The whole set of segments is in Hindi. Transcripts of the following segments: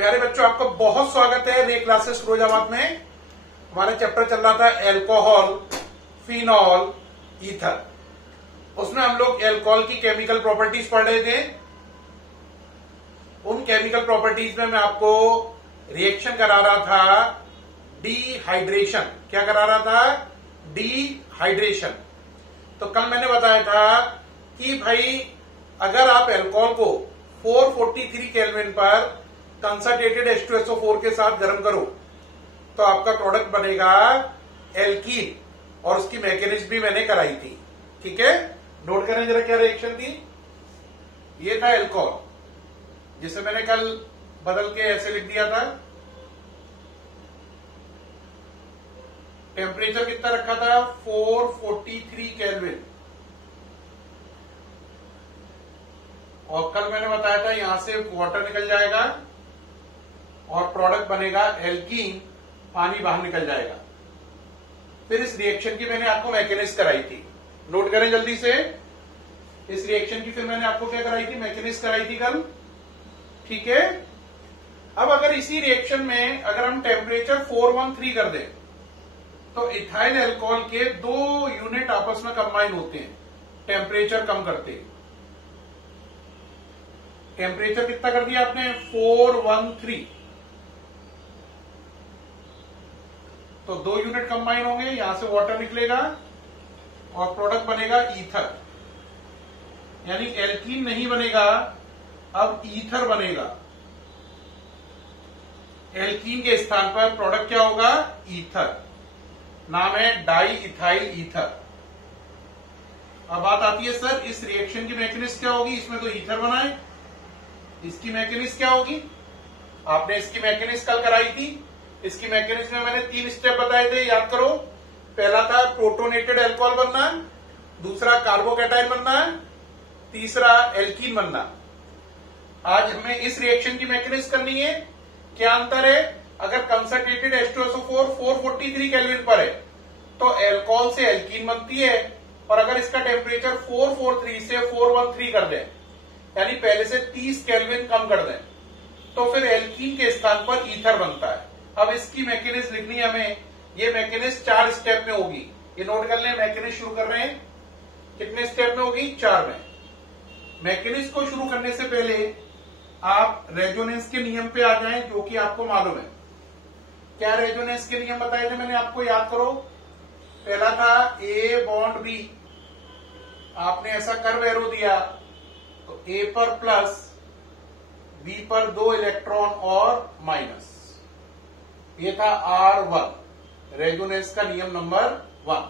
प्यारे बच्चों, आपका बहुत स्वागत है नए क्लासेस फिरोजाबाद में। हमारा चैप्टर चल रहा था एल्कोहल, फिनॉल, ईथर। उसमें हम लोग एल्कोहल की केमिकल प्रॉपर्टीज पढ़ रहे थे। उन केमिकल प्रॉपर्टीज में मैं आपको रिएक्शन करा रहा था डिहाइड्रेशन। क्या करा रहा था? डिहाइड्रेशन। तो कल मैंने बताया था कि भाई अगर आप एल्कोहल को 443 केल्विन पर कंसंट्रेटेड H2SO4 के साथ गर्म करो तो आपका प्रोडक्ट बनेगा एल्कीन, और उसकी मैकेनिज्म भी मैंने कराई थी। ठीक है, नोट करें जरा क्या रिएक्शन थी। ये था एल्कोहल, जिसे मैंने कल बदल के ऐसे लिख दिया था। टेम्परेचर कितना रखा था? 443 केल्विन। और कल मैंने बताया था यहां से वाटर निकल जाएगा और प्रोडक्ट बनेगा एल्कीन, पानी बाहर निकल जाएगा। फिर इस रिएक्शन की मैंने आपको मैकेनिज्म कराई थी। नोट करें जल्दी से। इस रिएक्शन की फिर मैंने आपको क्या कराई थी? मैकेनिज्म कराई थी कल। ठीक है, अब अगर इसी रिएक्शन में अगर हम टेम्परेचर 413 कर दें तो इथाइल एल्कोहल के 2 यूनिट आपस में कंबाइन होते हैं टेम्परेचर कम करते। टेम्परेचर कितना कर दिया आपने? 413। तो 2 यूनिट कंबाइन होंगे, यहां से वाटर निकलेगा और प्रोडक्ट बनेगा ईथर। यानी एल्कीन नहीं बनेगा, अब ईथर बनेगा। एल्कीन के स्थान पर प्रोडक्ट क्या होगा? ईथर। नाम है डाई इथाइल ईथर। अब बात आती है सर इस रिएक्शन की मैकेनिज्म क्या होगी? इसमें तो ईथर बना है, इसकी मैकेनिज्म क्या होगी? आपने इसकी मैकेनिज्म कल कराई थी। इसकी मैकेनिज्म में मैंने 3 स्टेप बताए थे, याद करो। पहला था प्रोटोनेटेड अल्कोहल बनना, दूसरा कार्बोकैटायन बनना, तीसरा एल्कीन बनना। आज हमें इस रिएक्शन की मैकेनिज्म करनी है। क्या अंतर है? अगर कंसंट्रेटेड H2SO4 443 केल्विन पर है तो एल्कोहल से एल्कीन बनती है, और अगर इसका टेम्परेचर 443 से 413 कर दें, यानी पहले से 30 केल्विन कम कर दें, तो फिर एल्कीन के स्थान पर ईथर बनता है। अब इसकी मैकेनिज्म लिखनी है हमें। ये मैकेनिज्म 4 स्टेप में होगी। ये नोट कर लें। मैकेनिज्म शुरू कर रहे हैं, कितने स्टेप में होगी? 4 में। मैकेनिज्म को शुरू करने से पहले आप रेजोनेंस के नियम पे आ जाएं, जो कि आपको मालूम है। क्या रेजोनेंस के नियम बताए थे मैंने आपको? याद करो। पहला था A बॉन्ड B। आपने ऐसा कर्व एरो दिया तो A पर प्लस, B पर 2 इलेक्ट्रॉन और माइनस। ये था R1, रेजोनेंस का नियम नंबर 1।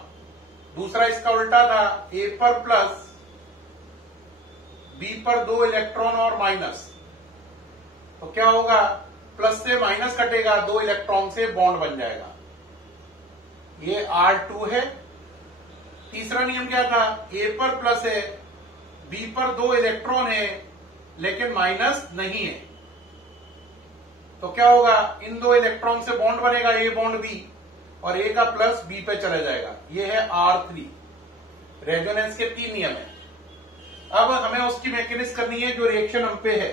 दूसरा इसका उल्टा था, A पर प्लस, B पर 2 इलेक्ट्रॉन और माइनस। तो क्या होगा? प्लस से माइनस कटेगा, 2 इलेक्ट्रॉन से बॉन्ड बन जाएगा। ये R2 है। तीसरा नियम क्या था? A पर प्लस है, B पर 2 इलेक्ट्रॉन है लेकिन माइनस नहीं है। तो क्या होगा? इन 2 इलेक्ट्रॉन से बॉन्ड बनेगा, A बॉन्ड B, और A का प्लस B पे चला जाएगा। ये है R3। रेजोनेंस के 3 नियम है। अब हमें उसकी मैकेनिज्म करनी है जो रिएक्शन हम पे है।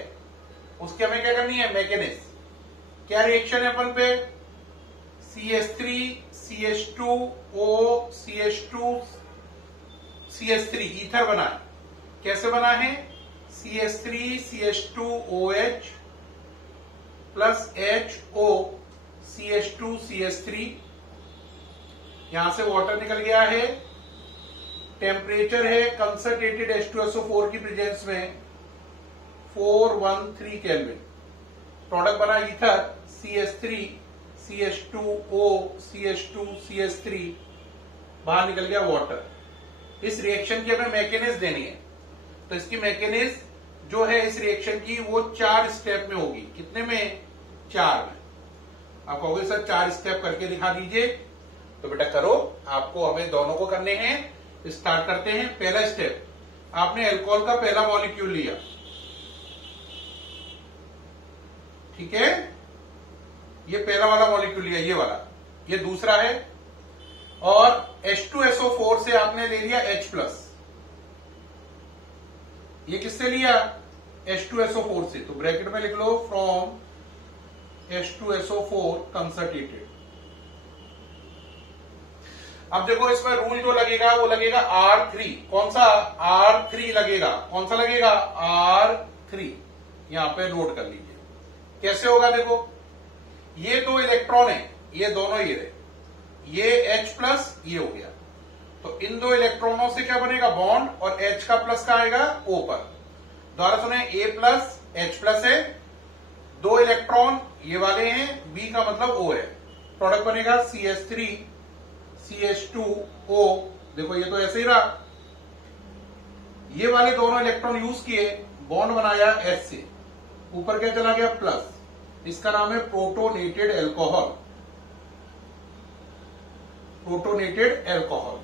उसकी हमें क्या करनी है? मैकेनिज्म। क्या रिएक्शन है अपन पे? CH3 CH2O CH2 CH3 ether बना है। कैसे बना है? CH3 CH2OH plus HO CH2 CH3। यहां से वाटर निकल गया है। टेम्परेचर है कंसंट्रेटेड H2SO4 की प्रेजेंस में 413 केल्विन। प्रोडक्ट बना ether CH3 CH2O CH2 CH3, बाहर निकल गया वाटर। इस रिएक्शन की हमें मैकेनिज्म देनी है। तो इसकी मैकेनिज्म जो है इस रिएक्शन की वो 4 स्टेप में होगी। कितने में? 4 में। आप कहोगे सर 4 स्टेप करके दिखा दीजिए। तो बेटा करो, आपको हमें दोनों को करने हैं। स्टार्ट करते हैं। पहला स्टेप, आपने अल्कोहल का पहला मॉलिक्यूल लिया। ठीक है, ये पहला वाला मॉलिक्यूल लिया, ये वाला। ये दूसरा है, और H2SO4 से आपने ले लिया H+। ये किससे लिया? H2SO4 से। तो ब्रैकेट में लिख लो फ्रॉम H2SO4 कंसर्टेटेड। अब देखो इसमें रूल जो लगेगा वो लगेगा R3। कौन सा? R3 लगेगा। कौन सा लगेगा? R3। यहां पे नोट कर लीजिए। कैसे होगा? देखो ये दो इलेक्ट्रॉन है, ये दोनों ये रहे, ये H प्लस ये हो गया, तो इन दो इलेक्ट्रॉनों से क्या बनेगा? बॉन्ड, और H का प्लस का आएगा O पर। दोबारा सुने, A प्लस H प्लस है, दो इलेक्ट्रॉन ये वाले हैं, B का मतलब O है, प्रोडक्ट बनेगा CH3 CH2O। देखो ये तो ऐसे ही रहा, ये वाले दोनों इलेक्ट्रॉन यूज किए, बॉन्ड बनाया H से, ऊपर क्या चला गया? प्लस। इसका नाम है प्रोटोनेटेड एल्कोहल। Protonated alcohol.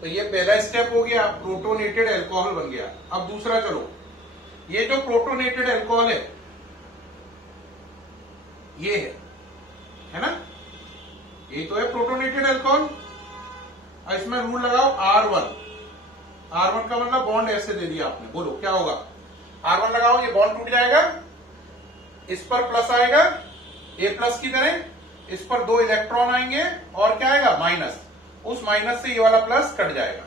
तो ये पहला स्टेप हो गया, प्रोटोनेटेड एल्कोहल बन गया। अब दूसरा चलो, ये जो प्रोटोनेटेड एल्कोहल है ये है ना, ये तो है प्रोटोनेटेड एल्कोहल। इसमें रूल लगाओ R1। R1 का मतलब बॉन्ड ऐसे दे दिया आपने, बोलो क्या होगा? R1 लगाओ, ये बॉन्ड टूट जाएगा, इस पर प्लस आएगा A प्लस की तरह, इस पर दो इलेक्ट्रॉन आएंगे और क्या आएगा? माइनस। उस माइनस से ये वाला प्लस कट जाएगा।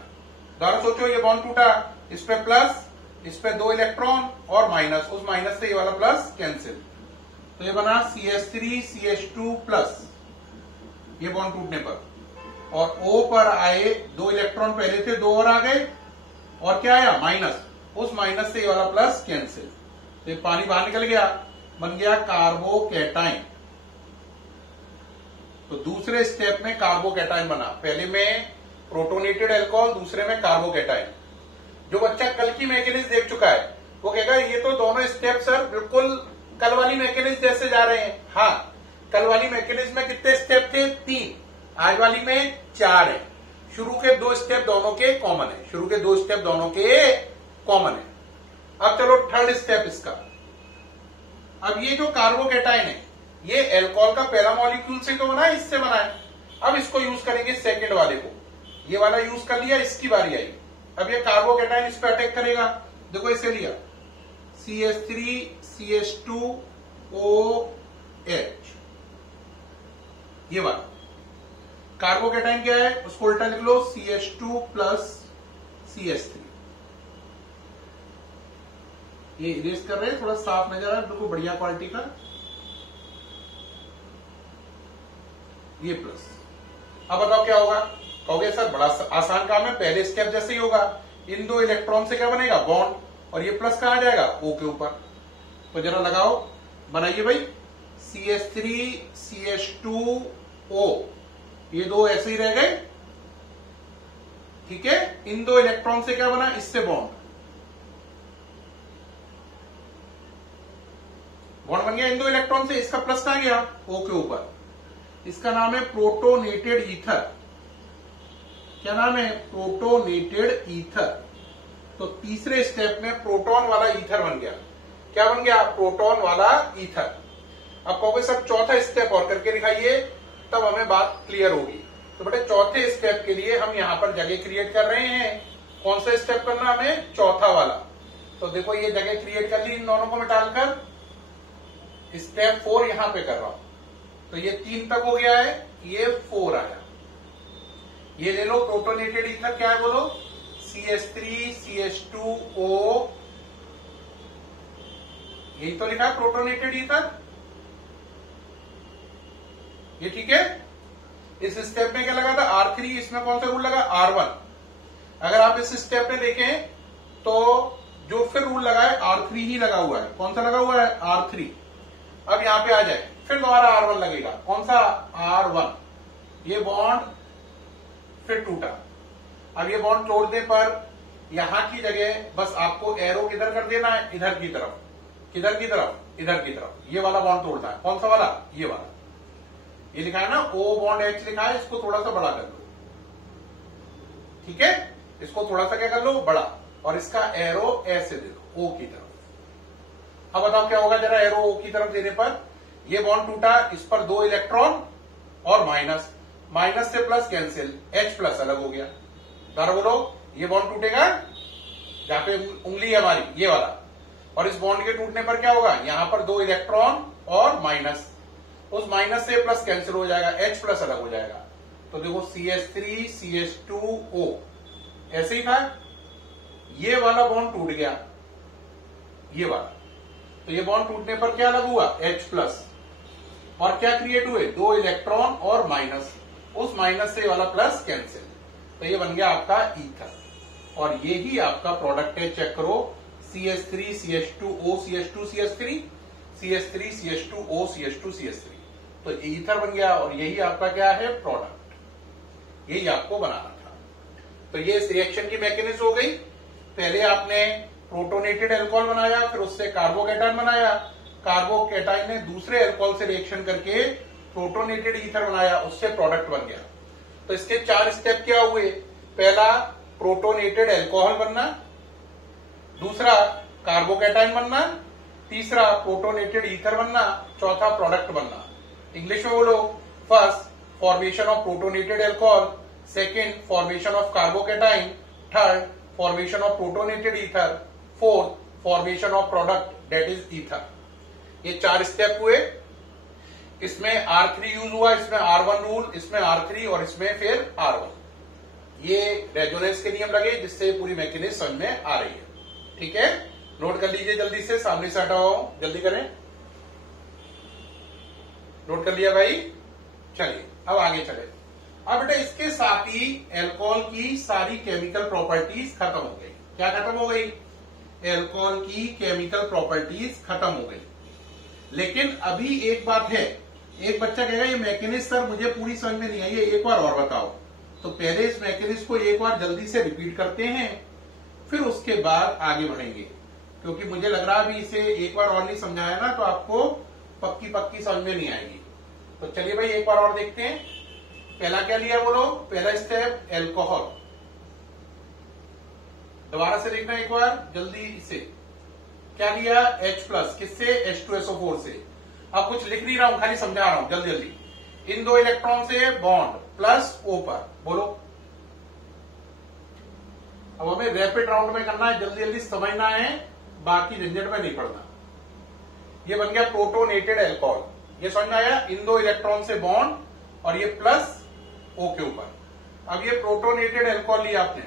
दोबारा सोचो, ये बॉन्ड टूटा, इस पे प्लस, इस पे दो इलेक्ट्रॉन और माइनस, उस माइनस से ये वाला प्लस कैंसिल, तो ये बना CH3 CH2 प्लस, ये बॉन्ड टूटने पर, और O पर आए दो इलेक्ट्रॉन, पहले थे दो और आ गए, और क्या आया? माइनस, उस माइनस से ये वाला प्लस कैंसिल, तो ये पानी बाहर निकल गया, बन गया कार्बोकैटाइन। तो दूसरे स्टेप में कार्बोकैटाइन बना, पहले में प्रोटोनेटेड अल्कोहल, दूसरे में कार्बोकैटाइन। जो बच्चा कल की मैकेनिज्म देख चुका है वो कहेगा ये तो दोनों स्टेप सर बिल्कुल कल वाली मैकेनिज्म जैसे जा रहे हैं। हाँ, कल वाली मैकेनिज्म में कितने स्टेप थे? 3। आज वाली में 4 है। शुरू के 2 स्टेप दोनों के कॉमन है, शुरू के 2 स्टेप दोनों के कॉमन है। अब चलो थर्ड स्टेप इसका। अब ये जो कार्बोकैटाइन है ये एल्कोहल का पहला मॉलिक्यूल से तो बना है, इससे बना है। अब इसको यूज करेंगे सेकंड वाले को, ये वाला यूज कर लिया, इसकी बारी आई। अब ये कार्बोकैटाइन इस पे अटैक करेगा। देखो इसे लिया CH3 CH2OH, ये वाला कार्बोकैटाइन क्या है उसको उल्टा लिख लो, CH2 प्लस CH3। ये इरेज कर रहे हैं, थोड़ा साफ नजर आ रहा है, बिल्कुल बढ़िया क्वालिटी का, ये प्लस। अब बताओ क्या होगा? कहोगे सर बड़ा आसान काम है, पहले स्टेप जैसे ही होगा, इन दो इलेक्ट्रॉन से क्या बनेगा? बॉन्ड, और ये प्लस कहां जाएगा? O के ऊपर। तो जरा लगाओ, बनाइए भाई, CH3 CH2O, ये दो ऐसे ही रह गए, ठीक है। इन दो इलेक्ट्रॉन से क्या बना? इससे बॉन्ड बन गया इन दो इलेक्ट्रॉन से, इसका प्लस कहां गया? O के ऊपर। इसका नाम है प्रोटोनेटेड ईथर। क्या नाम है? Protonated ether. तो तीसरे स्टेप में प्रोटॉन वाला ईथर बन गया। क्या बन गया? प्रोटॉन वाला ईथर। अब कहोगे सर चौथा स्टेप और करके दिखाइए, तब हमें बात क्लियर होगी। तो बेटे चौथे स्टेप के लिए हम यहां पर जगह क्रिएट कर रहे हैं। कौन सा स्टेप करना हमें? चौथा वाला। तो देखो ये जगह क्रिएट कर ली इन दोनों को निकालकर, स्टेप 4 यहां पे कर रहा हूं। तो ये 3 तक हो गया है, ये 4 आया। ये ले लो प्रोटोनेटेड ईथर, क्या है बोलो? CH3 CH2O, यही तो लिखा है प्रोटोनेटेड ईथर, ये ठीक है। इस स्टेप में क्या लगा था? R3। इसमें कौन सा रूल लगा? R1। अगर आप इस स्टेप में देखें तो जो फिर रूल लगा है R3 ही लगा हुआ है। कौन सा लगा हुआ है? R3। अब यहां पे आ जाए, फिर दोबारा R1 लगेगा। कौन सा? R1। ये बॉन्ड फिर टूटा। अब ये बॉन्ड तोड़ने पर यहां की जगह बस आपको एरो किधर कर देना है? इधर की तरफ। किधर की तरफ? इधर की तरफ। ये वाला बॉन्ड तोड़ना है। कौन सा वाला? ये वाला। ये लिखा है ना O बॉन्ड H लिखा है, इसको थोड़ा सा बड़ा कर लो, ठीक है। इसको थोड़ा सा क्या कर लो? बड़ा, और इसका एरो ऐसे दे दो O की तरफ। अब बताओ क्या होगा जरा एरो O की तरफ देने पर? ये बॉन्ड टूटा, इस पर 2 इलेक्ट्रॉन और माइनस, माइनस से प्लस कैंसिल, H प्लस अलग हो गया। दारा बोलो, ये बॉन्ड टूटेगा जहां पे उंगली है हमारी, ये वाला, और इस बॉन्ड के टूटने पर क्या होगा? यहां पर 2 इलेक्ट्रॉन और माइनस, उस माइनस से प्लस कैंसिल हो जाएगा, H प्लस अलग हो जाएगा। तो देखो CH3 CH2O ऐसे ही था, ये वाला बॉन्ड टूट गया, ये वाला, तो ये बॉन्ड टूटने पर क्या अलग हुआ, H प्लस, और क्या क्रिएट हुए, 2 इलेक्ट्रॉन और माइनस, उस माइनस से वाला प्लस कैंसिल, तो ये बन गया आपका ईथर। और ये ही आपका प्रोडक्ट है, चेक करो, CH3 CH2O CH2 CH3 CH3 CH2O CH2 CH3, तो ईथर बन गया। और यही आपका क्या है, प्रोडक्ट, यही आपको बनाना था। तो ये इस रिएक्शन की मैकेनिज्म हो गई। पहले आपने प्रोटोनेटेड अल्कोहल बनाया, फिर उससे कार्बोकैटायन बनाया, कार्बोकैटायन ने दूसरे अल्कोहल से रिएक्शन करके प्रोटोनेटेड ईथर बनाया, उससे प्रोडक्ट बन गया। तो इसके 4 स्टेप क्या हुए, पहला प्रोटोनेटेड अल्कोहल बनना, दूसरा कार्बोकैटायन बनना, तीसरा प्रोटोनेटेड ईथर बनना, चौथा प्रोडक्ट बनना। इंग्लिश में बोलो, first formation of protonated alcohol, second formation of carbocation, third formation of protonated ether, fourth formation of product that is ether. ये 4 स्टेप हुए। इसमें R3 यूज हुआ, इसमें R1 रूल, इसमें R3 और इसमें फिर R1। ये रेजोनेंस के नियम लगे, जिससे पूरी मैकेनिज्म समझ में आ रही है। ठीक है, नोट कर लीजिए जल्दी से, सामने से हटाओ, जल्दी करें। नोट कर लिया भाई, चलिए अब आगे चले। अब बेटा इसके साथ ही अल्कोहल की सारी केमिकल प्रॉपर्टीज खत्म हो गई। क्या खत्म हो गई, अल्कोहल की केमिकल प्रॉपर्टीज खत्म हो गई। लेकिन अभी एक बात है, एक बच्चा कहेगा ये मैकेनिज्म सर मुझे पूरी समझ में नहीं आई है, एक बार और बताओ। तो पहले इस मैकेनिज्म को एक बार जल्दी से रिपीट करते हैं, फिर उसके बाद आगे बढ़ेंगे, क्योंकि मुझे लग रहा है अभी इसे एक बार और नहीं समझाया ना तो आपको पक्की समझ में नहीं आएगी। तो चलिए भाई एक बार और देखते हैं। पहला क्या लिया बोलो, पहला स्टेप अल्कोहल, दोबारा से देखना एक बार जल्दी से। क्या लिया, H प्लस, किससे, H2SO4 से। अब कुछ लिख नहीं रहा हूं, खाली समझा रहा हूं जल्दी जल्दी। इन 2 इलेक्ट्रॉन से बॉन्ड प्लस O पर, बोलो। अब हमें रैपिड राउंड में करना है, जल्दी जल्दी समझना है, बाकी झंझट में नहीं पड़ना। ये बन गया प्रोटोनेटेड अल्कोहल, ये समझ में आया, इन 2 इलेक्ट्रॉन से बॉन्ड और ये प्लस O के ऊपर। अब ये प्रोटोनेटेड अल्कोहल लिया आपने,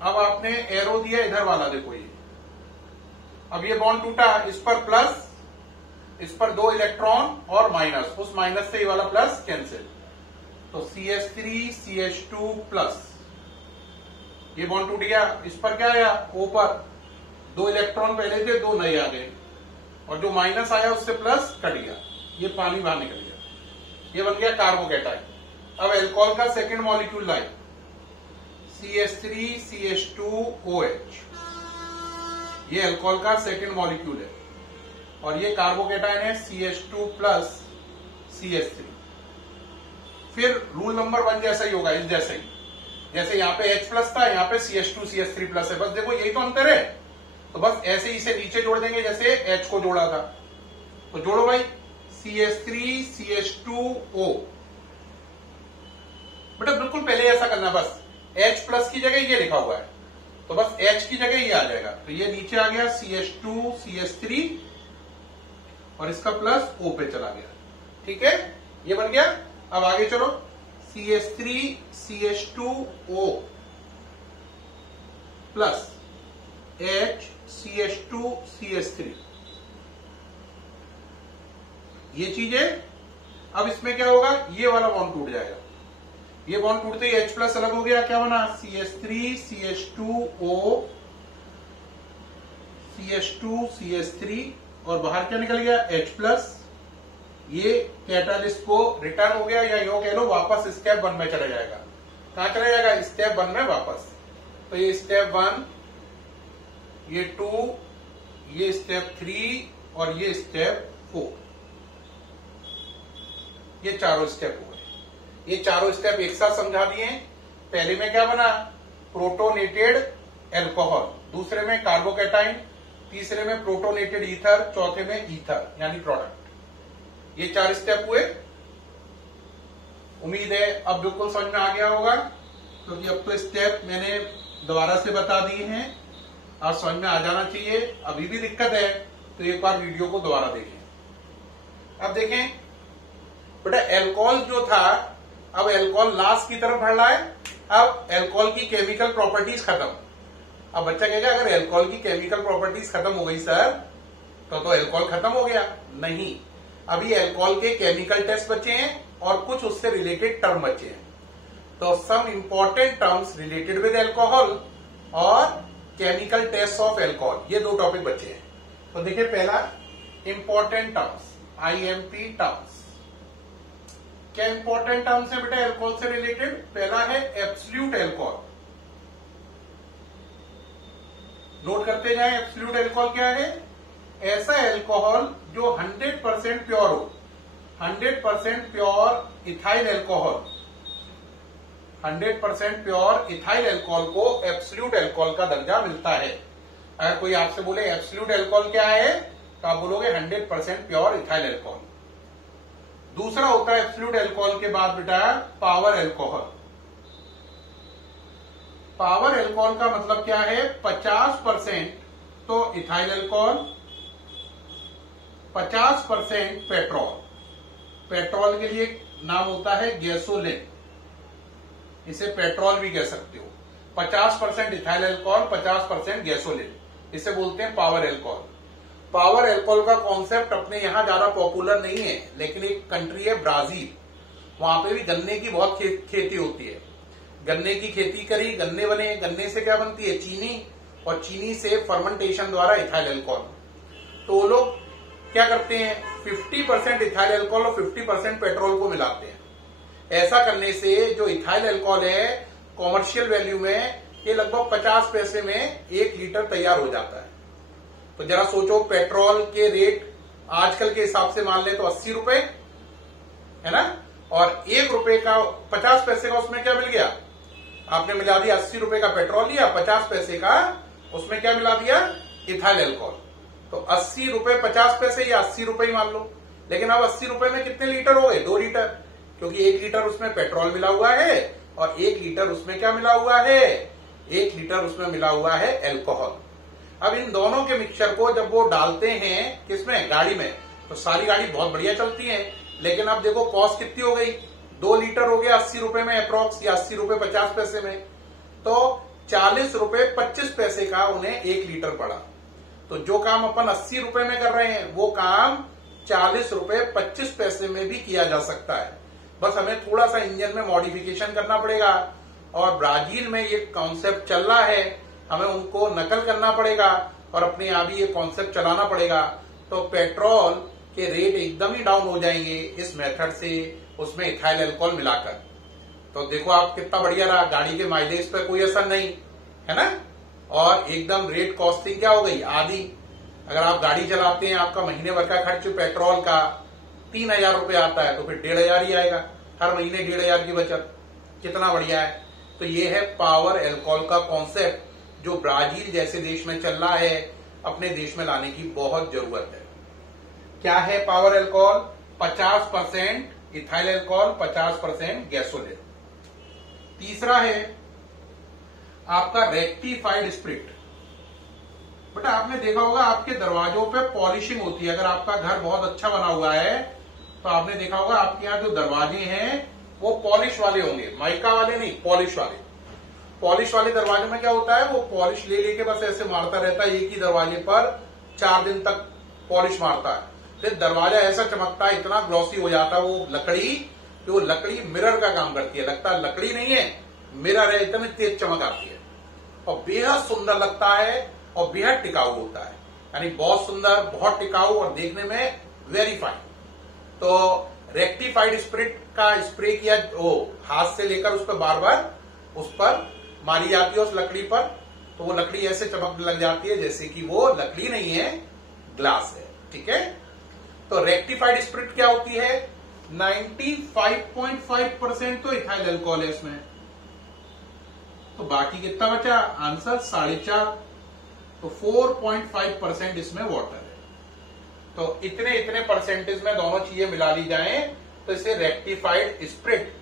अब आपने एरो दिया इधर वाला, देखो ये, अब ये बॉन्ड टूटा, इस पर प्लस, इस पर 2 इलेक्ट्रॉन और माइनस, उस माइनस से ये वाला प्लस कैंसिल, तो CH3 CH2 प्लस, ये बॉन्ड टूट गया, इस पर क्या आया, O पर 2 इलेक्ट्रॉन पहले थे, 2 नए आ गए, और जो माइनस आया उससे प्लस कट गया, ये पानी बाहर निकल गया, ये बन गया कार्बोकैटायन। अब अल्कोहल का सेकेंड मॉलिक्यूल लाए, CH3 CH2OH, ये अल्कोहल का सेकेंड मॉलिक्यूल है, और ये कार्बोकैटायन है CH2 प्लस CH3। फिर रूल नंबर 1 जैसा ही होगा, इस जैसे ही, जैसे यहाँ पे H प्लस था, यहाँ पे CH2 CH3 प्लस है, बस देखो यही तो अंतर है। तो बस ऐसे इसे नीचे जोड़ देंगे जैसे H को जोड़ा था, तो जोड़ो भाई, CH3 CH2O, बेटा बिल्कुल पहले ऐसा करना, बस H प्लस की जगह ये लिखा हुआ है, तो बस H की जगह ये आ जाएगा, तो ये नीचे आ गया CH2 CH3 और इसका प्लस O पे चला गया। ठीक है, ये बन गया। अब आगे चलो, CH3 CH2O plus H CH2 CH3, ये चीज है। अब इसमें क्या होगा, ये वाला बॉन्ड टूट जाएगा, ये बॉन्ड टूटते ही H प्लस अलग हो गया, क्या बना, CH3 CH2O CH2 CH3, और बाहर क्या निकल गया, H प्लस। ये कैटालिस्ट को रिटर्न हो गया, या यो कह लो वापस स्टेप 1 में चला जाएगा। कहां चला जाएगा, स्टेप 1 में वापस। तो ये स्टेप 1, ये 2, ये स्टेप 3 और ये स्टेप 4, ये चारों स्टेप हो गए। ये चारों स्टेप एक साथ समझा दिए। पहले में क्या बना, प्रोटोनेटेड अल्कोहल, दूसरे में कार्बोकैटायन, तीसरे में प्रोटोनेटेड ईथर, चौथे में ईथर यानी प्रोडक्ट। ये 4 स्टेप हुए। उम्मीद है अब बिल्कुल समझ में आ गया होगा, क्योंकि अब तो स्टेप मैंने दोबारा से बता दिए हैं। आप समझ में आ जाना चाहिए। अभी भी दिक्कत है तो एक बार वीडियो को दोबारा देखें। अब देखें बेटा, एल्कोहल जो था, अब एल्कोहल लास्ट की तरफ बढ़ रहा है। अब एल्कोहल की केमिकल प्रॉपर्टीज खत्म। अब बच्चा कहेगा अगर एल्कोहल की केमिकल प्रॉपर्टीज खत्म हो गई सर तो एल्कोहल खत्म हो गया। नहीं, अभी एल्कोहल के केमिकल टेस्ट बचे हैं और कुछ उससे रिलेटेड टर्म बचे हैं। तो some important terms related with alcohol और केमिकल टेस्ट ऑफ एल्कोहल, ये दो टॉपिक बचे हैं। तो देखिए, पहला इंपॉर्टेंट टर्म्स, IMP टर्म्स। क्या इंपॉर्टेंट टर्म्स है बेटा एल्कोहल से रिलेटेड? पहला है एब्सोल्यूट एल्कोहल। नोट करते जाएं, एब्सोल्यूट एल्कोहल क्या है? ऐसा एल्कोहल जो 100% प्योर हो, 100% pure ethyl alcohol, 100% pure ethyl alcohol को एब्सोल्यूट एल्कोहल का दर्जा मिलता है। अगर कोई आपसे बोले एब्सोल्यूट एल्कोहल क्या है तो आप बोलोगे 100% प्योर इथाइल एल्कोहल। दूसरा होता है एब्सोल्यूट एल्कोहल के बाद बेटा पावर एल्कोहल। पावर एल्कोहल का मतलब क्या है? 50% तो इथाइल एल्कोहल, 50% पेट्रोल। पेट्रोल के लिए नाम होता है गैसोलिन, इसे पेट्रोल भी कह सकते हो। 50% इथाइल एल्कोहल, 50% गैसोलिन, इसे बोलते हैं पावर एल्कोहल। पावर एल्कोहल का कॉन्सेप्ट अपने यहां ज्यादा पॉपुलर नहीं है, लेकिन एक कंट्री है ब्राजील, वहां पे भी गन्ने की बहुत खेती होती है। गन्ने की खेती करी, गन्ने बने, गन्ने से क्या बनती है? चीनी, और चीनी से फर्मेंटेशन द्वारा इथाइल एल्कोहल। तो वो लोग क्या करते हैं? 50% इथाइल एल्कोहल और 50% पेट्रोल को मिलाते हैं। ऐसा करने से जो इथाइल एल्कोहल है कॉमर्शियल वैल्यू में ये लगभग 50 पैसे में 1 लीटर तैयार हो जाता है। तो जरा सोचो, पेट्रोल के रेट आजकल के हिसाब से मान ले तो 80 रुपए है ना, और 1 रुपए का 50 पैसे का उसमें क्या मिल गया? आपने मिला दिया 80 रुपए का पेट्रोल लिया, 50 पैसे का उसमें क्या मिला दिया? Ethyl alcohol. तो 80 रुपए 50 पैसे या 80 रुपए ही मान लो। लेकिन अब 80 रुपए में कितने लीटर हो गए? 2 लीटर, क्योंकि 1 लीटर उसमें पेट्रोल मिला हुआ है और 1 लीटर उसमें क्या मिला हुआ है? 1 लीटर उसमें मिला हुआ है एल्कोहल। अब इन दोनों के मिक्सचर को जब वो डालते हैं किसमें? गाड़ी में, तो सारी गाड़ी बहुत बढ़िया चलती है। लेकिन अब देखो कॉस्ट कितनी हो गई? 2 लीटर हो गया 80 रुपए में अप्रोक्स, या 80 रुपए 50 पैसे में, तो 40 रुपए 25 पैसे का उन्हें 1 लीटर पड़ा। तो जो काम अपन 80 रुपए में कर रहे हैं वो काम 40 रुपए 25 पैसे में भी किया जा सकता है। बस हमें थोड़ा सा इंजन में मॉडिफिकेशन करना पड़ेगा, और ब्राजील में ये कॉन्सेप्ट चल रहा है, हमें उनको नकल करना पड़ेगा और अपने यहाँ भी ये कॉन्सेप्ट चलाना पड़ेगा। तो पेट्रोल के रेट एकदम ही डाउन हो जाएंगे इस मेथड से, उसमें इथाइल एल्कोहल मिलाकर। तो देखो आप कितना बढ़िया रहा, गाड़ी के माइलेज पर कोई असर नहीं है ना, और एकदम रेट कॉस्टिंग क्या हो गई? आधी। अगर आप गाड़ी चलाते हैं, आपका महीने भर का खर्च पेट्रोल का 3000 रुपए आता है, तो फिर 1500 ही आएगा, हर महीने 1500 की बचत। कितना बढ़िया है। तो ये है पावर एल्कोहल का कॉन्सेप्ट, जो ब्राजील जैसे देश में चल रहा है, अपने देश में लाने की बहुत जरूरत है। क्या है power alcohol? 50% ethyl alcohol, 50% gasoline. तीसरा है आपका रेक्टिफाइड स्पिरिट। बेटा आपने देखा होगा आपके दरवाजों पे पॉलिशिंग होती है। अगर आपका घर बहुत अच्छा बना हुआ है तो आपने देखा होगा आपके यहाँ जो दरवाजे हैं वो पॉलिश वाले होंगे, माइका वाले नहीं, पॉलिश वाले। पॉलिश वाले दरवाजों में क्या होता है? वो पॉलिश ले लेके बस ऐसे मारता रहता है एक ही दरवाजे पर, 4 दिन तक पॉलिश मारता है, फिर दरवाजा ऐसा चमकता है, इतना ग्लॉसी हो जाता है वो लकड़ी, कि वो लकड़ी मिरर का काम करती है। लगता है लकड़ी नहीं है, मिरर है, इतनी तेज चमक आती है और बेहद सुंदर लगता है और बेहद टिकाऊ होता है। यानी बहुत सुंदर, बहुत टिकाऊ और देखने में वेरी फाइन। तो रेक्टिफाइड स्पिरिट का स्प्रे किया, वो हाथ से लेकर उस पर बार बार उस पर मारी जाती है उस लकड़ी पर, तो वो लकड़ी ऐसे चमकने लग जाती है जैसे कि वो लकड़ी नहीं है, ग्लास है। ठीक है। तो रेक्टिफाइड स्पिरिट क्या होती है? 95.5% तो इथाइल एल्कोहल है इसमें। तो बाकी कितना बचा? आंसर 4.5। तो 4.5% इसमें वाटर है। तो इतने इतने परसेंटेज में दोनों चीजें मिला ली जाएं तो इसे रेक्टिफाइड स्पिरिट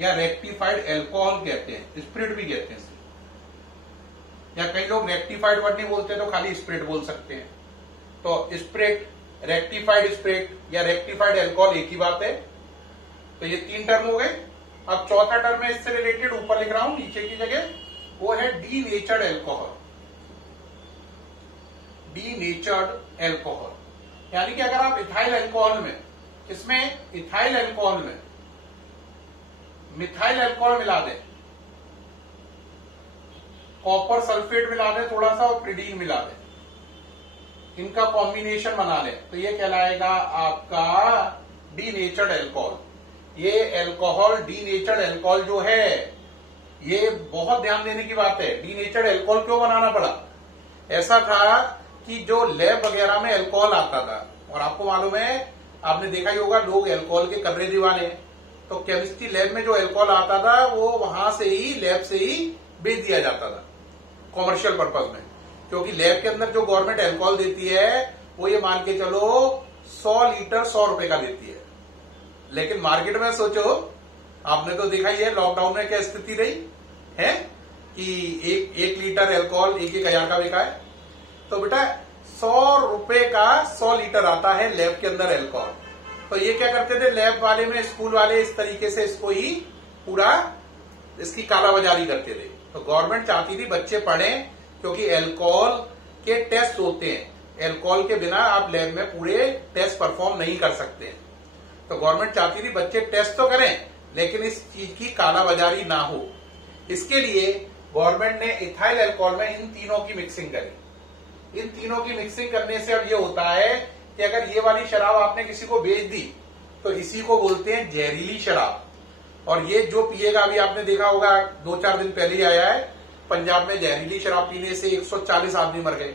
या रेक्टिफाइड एल्कोहल कहते हैं, स्पिरिट भी कहते हैं इसे। या कई लोग रेक्टिफाइड वर्ड नहीं बोलते तो खाली स्प्रिट बोल सकते हैं। तो स्प्रिट, रेक्टिफाइड स्प्रिट या रेक्टिफाइड एल्कोहल एक ही बात है। तो ये 3 टर्म हो गए। अब चौथा टर्म है इससे रिलेटेड, ऊपर लिख रहा हूं नीचे की जगह, वो है डीनेचर्ड एल्कोहल। डीनेचर्ड एल्कोहल यानी कि अगर आप इथाइल एल्कोहल में, इसमें इथाइल एल्कोहल में मिथाइल एल्कोहल मिला दें, कॉपर सल्फेट मिला दें थोड़ा सा और प्रिडीन मिला दें, इनका कॉम्बिनेशन बना लें, तो ये कहलाएगा आपका डीनेचर्ड एल्कोहल। ये एल्कोहल, डीनेचर्ड एल्कोहल जो है, ये बहुत ध्यान देने की बात है। डीनेचर्ड एल्कोहल क्यों बनाना पड़ा? ऐसा था कि जो लैब वगैरह में एल्कोहल आता था, और आपको मालूम है, आपने देखा ही होगा, लोग एल्कोहल के कर्रे दीवाने, तो केमिस्ट्री लैब में जो एल्कोहल आता था वो वहां से ही, लैब से ही बेच दिया जाता था कॉमर्शियल पर्पज में, क्योंकि लैब के अंदर जो गवर्नमेंट एल्कोहल देती है वो ये मान के चलो 100 लीटर 100 रुपए का देती है। लेकिन मार्केट में सोचो, आपने तो देखा ही है लॉकडाउन में क्या स्थिति रही है कि एक लीटर एल्कोहल 1,000 का बिका है। तो बेटा 100 रुपए का 100 लीटर आता है लैब के अंदर एल्कोहल। तो ये क्या करते थे लैब वाले में, स्कूल वाले इस तरीके से इसको ही पूरा इसकी कालाबाजारी करते थे। तो गवर्नमेंट चाहती थी बच्चे पढ़ें, क्योंकि एल्कोहल के टेस्ट होते हैं, एल्कोहल के बिना आप लैब में पूरे टेस्ट परफॉर्म नहीं कर सकते। तो गवर्नमेंट चाहती थी बच्चे टेस्ट तो करें लेकिन इस चीज की कालाबाजारी ना हो। इसके लिए गवर्नमेंट ने इथाइल एल्कोहल में इन तीनों की मिक्सिंग करी। इन तीनों की मिक्सिंग करने से अब ये होता है कि अगर ये वाली शराब आपने किसी को बेच दी तो इसी को बोलते हैं जहरीली शराब। और ये जो पिएगा, अभी आपने देखा होगा 2-4 दिन पहले ही आया है, पंजाब में जहरीली शराब पीने से 140 आदमी मर गए,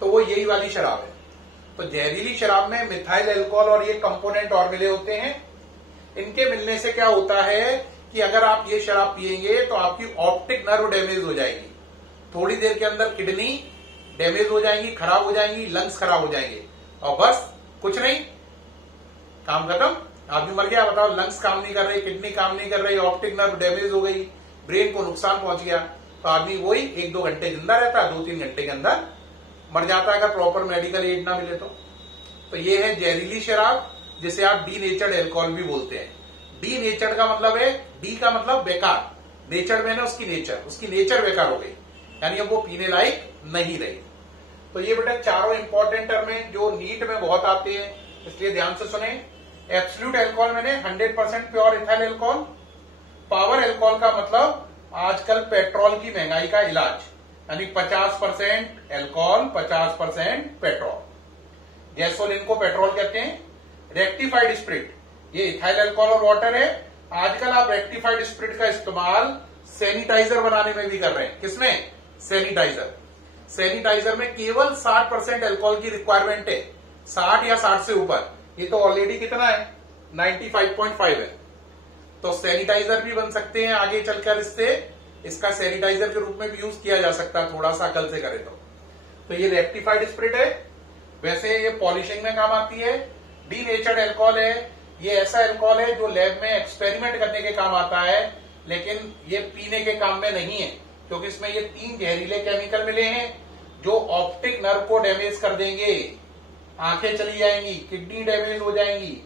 तो वो यही वाली शराब है। तो जहरीली शराब में मिथाइल एल्कोहल और ये कंपोनेंट और मिले होते हैं। इनके मिलने से क्या होता है कि अगर आप ये शराब पिएंगे तो आपकी ऑप्टिक नर्व डैमेज हो जाएगी, थोड़ी देर के अंदर किडनी डैमेज हो जाएंगी, खराब हो जाएंगी, लंग्स खराब हो जाएंगे, और बस कुछ नहीं, काम खत्म, आदमी मर गया। बताओ, लंग्स काम नहीं कर रही, किडनी काम नहीं कर रही, ऑप्टिक नर्व डैमेज हो गई, ब्रेन को नुकसान पहुंच गया, तो आदमी वही 1-2 घंटे जिंदा रहता है, 2-3 घंटे के अंदर मर जाता है अगर प्रॉपर मेडिकल एड ना मिले तो ये है जहरीली शराब, जिसे आप डीनेचर्ड एल्कोहल भी बोलते हैं। डीनेचर्ड का मतलब है, डी का मतलब बेकार, नेचर में ना उसकी नेचर बेकार हो गई, यानी अब वो पीने लायक नहीं रही। तो ये बेटा चारों इंपॉर्टेंट टर्म है जो नीट में बहुत आते हैं, इसलिए ध्यान से सुने। एब्सोल्यूट एल्कोहल मैंने 100% pure ethyl alcohol. Power alcohol का मतलब आजकल पेट्रोल की महंगाई का इलाज, यानी 50% एल्कोहल 50% पेट्रोल। गैसोलीन को पेट्रोल कहते हैं। रेक्टिफाइड स्प्रिट, ये इथाइल एल्कोहल और वाटर है। आजकल आप रेक्टिफाइड स्प्रिट का इस्तेमाल सैनिटाइजर बनाने में भी कर रहे हैं। किसमें? सैनिटाइजर में केवल 60% एल्कोहल की रिक्वायरमेंट है, 60 या 60 से ऊपर। ये तो ऑलरेडी कितना है? 95.5 है। तो सैनिटाइजर भी बन सकते हैं आगे चलकर, इसका सैनिटाइजर के रूप में भी यूज किया जा सकता है, थोड़ा सा अकल से करे तो ये रेक्टिफाइड स्प्रिट है। वैसे ये पॉलिशिंग में काम आती है। डीनेचर्ड एल्कोहल है, ये ऐसा एल्कोहल है जो लैब में एक्सपेरिमेंट करने के काम आता है, लेकिन ये पीने के काम में नहीं है, क्योंकि इसमें ये 3 जहरीले केमिकल मिले हैं जो ऑप्टिक नर्व को डैमेज कर देंगे, आंखें चली जाएंगी, किडनी डैमेज हो जाएंगी,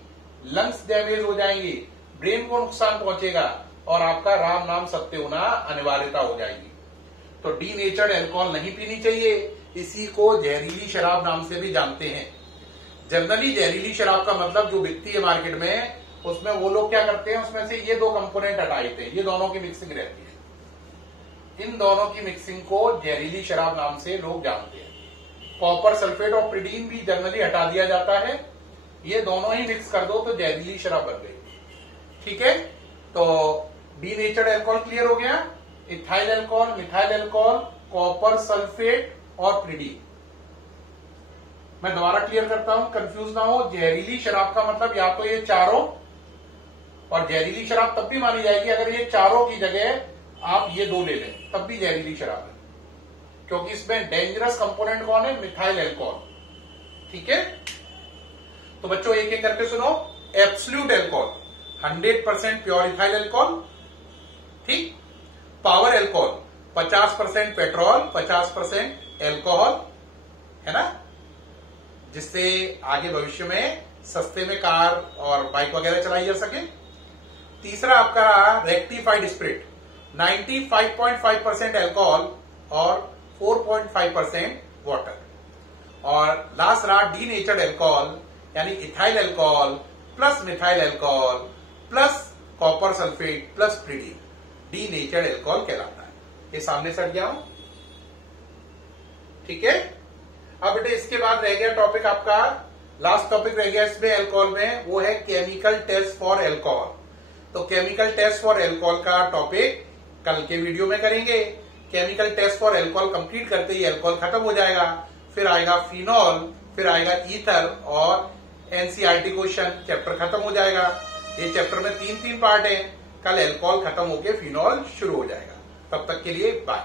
लंग्स डैमेज हो जाएंगी, ब्रेन को नुकसान पहुंचेगा और आपका राम नाम सत्य होना अनिवार्यता हो जाएगी। तो डीनेचर्ड एल्कोहल नहीं पीनी चाहिए, इसी को जहरीली शराब नाम से भी जानते हैं। जनरली जहरीली शराब का मतलब जो बिकती है मार्केट में, उसमें वो लोग क्या करते हैं, उसमें से ये 2 कंपोनेंट हटा देते हैं, ये दोनों की मिक्सिंग रहती है। इन दोनों की मिक्सिंग को जहरीली शराब नाम से लोग जानते हैं। कॉपर सल्फेट और प्रिडीन भी जनरली हटा दिया जाता है, ये दोनों ही मिक्स कर दो तो जहरीली शराब बन गई। ठीक है, तो डीनेचर्ड एल्कोहल क्लियर हो गया। Ethyl alcohol, methyl alcohol, copper sulphate और प्रिडीन। मैं दोबारा क्लियर करता हूं, कंफ्यूज ना हो। जहरीली शराब का मतलब या तो ये चारों, और जहरीली शराब तब भी मानी जाएगी अगर ये चारों की जगह आप ये 2 ले लें, तब भी जहरीली शराब है, क्योंकि इसमें डेंजरस कंपोनेंट कौन है? Methyl alcohol. ठीक है, तो बच्चों एक एक करके सुनो। Absolute alcohol 100% pure ethyl alcohol. ठीक। पावर 50% पेट्रोल, 50% एल्कोहल, है ना, जिससे आगे भविष्य में सस्ते में कार और बाइक वगैरह चलाई जा सके। तीसरा आपका रहा रेक्टिफाइड स्पिरिट, 95.5% एल्कोहल और 4.5% वाटर। और लास्ट रहा डीनेचर्ड एल्कोहल, यानी ethyl alcohol plus methyl alcohol plus copper sulphate plus pyridine, denatured alcohol कहलाता है। ये सामने से हट गया हूं, ठीक है। अब बेटे इसके बाद रह गया टॉपिक आपका, लास्ट टॉपिक रह गया इसमें एल्कोहल में, वो है केमिकल टेस्ट फॉर एल्कोहल। तो केमिकल टेस्ट फॉर एल्कोहल का टॉपिक कल के वीडियो में करेंगे। Chemical test for alcohol complete करते ही एल्कोहल खत्म हो जाएगा, फिर आएगा फिनॉल, फिर आएगा ईथर और एनसीईआरटी क्वेश्चन, चैप्टर खत्म हो जाएगा। ये चैप्टर में 3 पार्ट है। कल एल्कोहल खत्म होके फिनॉल शुरू हो जाएगा। तब तक के लिए बाय।